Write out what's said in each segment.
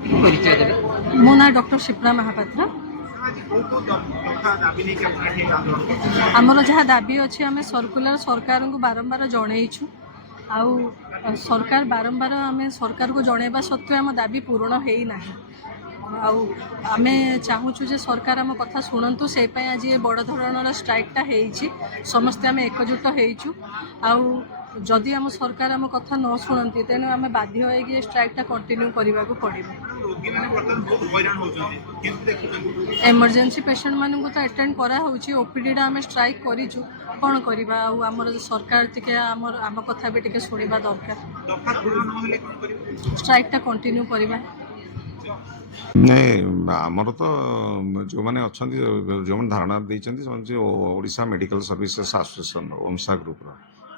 मो ना डॉक्टर शिप्रा महापात्र। आमर जहाँ दाबी अच्छे आम सर्कुलर सरकार को बारंबार जनईचु आउ सरकार बारंबार आम सरकार को जनवा सत्वे आम दाबी पूरण होना आम चाहूँ जे सरकार आम कथा शुणु से आज ये बड़ धरणर स्ट्राइकटा समस्ते आम एकजुट होइचु आउ जदि आम सरकार आम कथा न शुणती तेणु आम बाध्य हो स्ट्राइकटा कंटिन्यू करने को पड़ो। एमरजेंसी पेशेंट मानू तो अटेंड करा ओपीडीटा आम स्ट्राइक करूँ कौन करवा आमर सरकार टिके आम कथा भी टिके शुणा दरकार स्ट्राइकटा कंटिन्यू करवा। नहीं आमर तो जो मैंने अच्छा जो धारणा देते Odisha medical services association OMSA group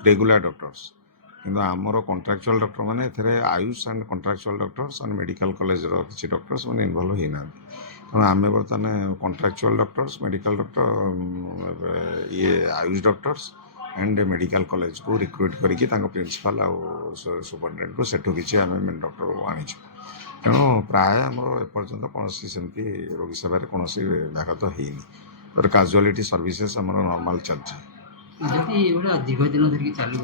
regular doctors किंतु आमर कॉन्ट्रैक्चुअल डॉक्टर माने एथरे AYUSH and contractual doctors and medical college किसी डॉक्टर्स मैंने इनवॉल्व होना तेणु आम बर्तमान कॉन्ट्रैक्चुअल डॉक्टर्स मेडिकल डॉक्टर ये AYUSH doctors and medical college को रिक्रुट करके प्रिंसिपल आउ सुपरिटेडेंट को सेठू किसी आम मेन डॉक्टर को आनीचु तेणु प्राय आमर एपर्यंत कौन सेमती रोगी सेवा कौन व्याघात होनी काजुआलिटी सर्विसेस आमर नॉर्मल चलती दीर्घ दिन धरिक चलो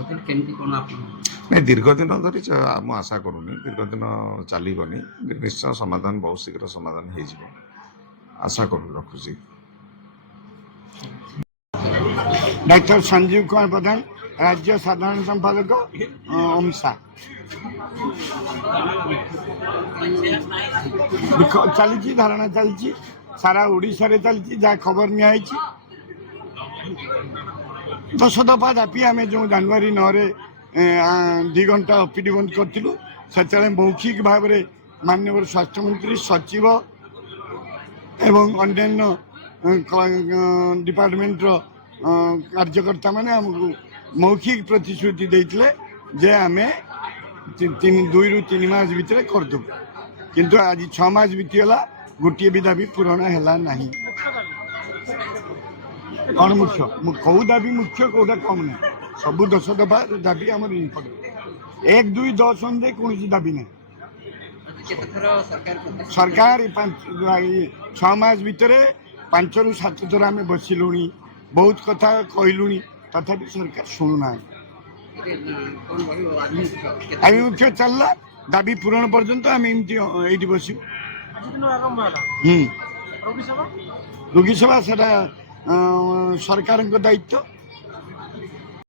नहीं दीर्घ दिन धरी मुझे आशा करूनी दीर्घ दिन चलनी निश्चय समाधान बहुत शीघ्र समाधान हो आशा करूँ रखुची। डॉक्टर संजीव कुमार प्रधान राज्य साधारण संपादक ओमसा चली धारणा चली सारा ओडिशा चली जहाँ खबर निहाई 10 दफा दापी आम जो जनवरी 9 2 घंटा ओपीडी बंद करूँ से मौखिक भाव में माननीय स्वास्थ्य मंत्री सचिव एवं अन्य डिपार्टमेंट कार्यकर्ता माने आमको मौखिक प्रतिश्रुति देते जे आम 2 ରୁ 3 मास भितर करदे किंतु आज 6 मास बीतीगला गोटे भी दाबी पूरण है कौन मुख्य कौ दाबी मुख्य कौटा कम ना सबू 10 दफा दाबी आम इम्पोर्टेंट 1 2 10 अनुजाई कौन दाबी ना सरकार 6 मास भितर 5 ରୁ 7 थर आम बसिलु बहुत कथा कहलु तथापि सरकार शुणुना मुख्य चलला दाबी पूरण पर्यंत आम एमती बसू रोगी सेवा सरकार दायित्व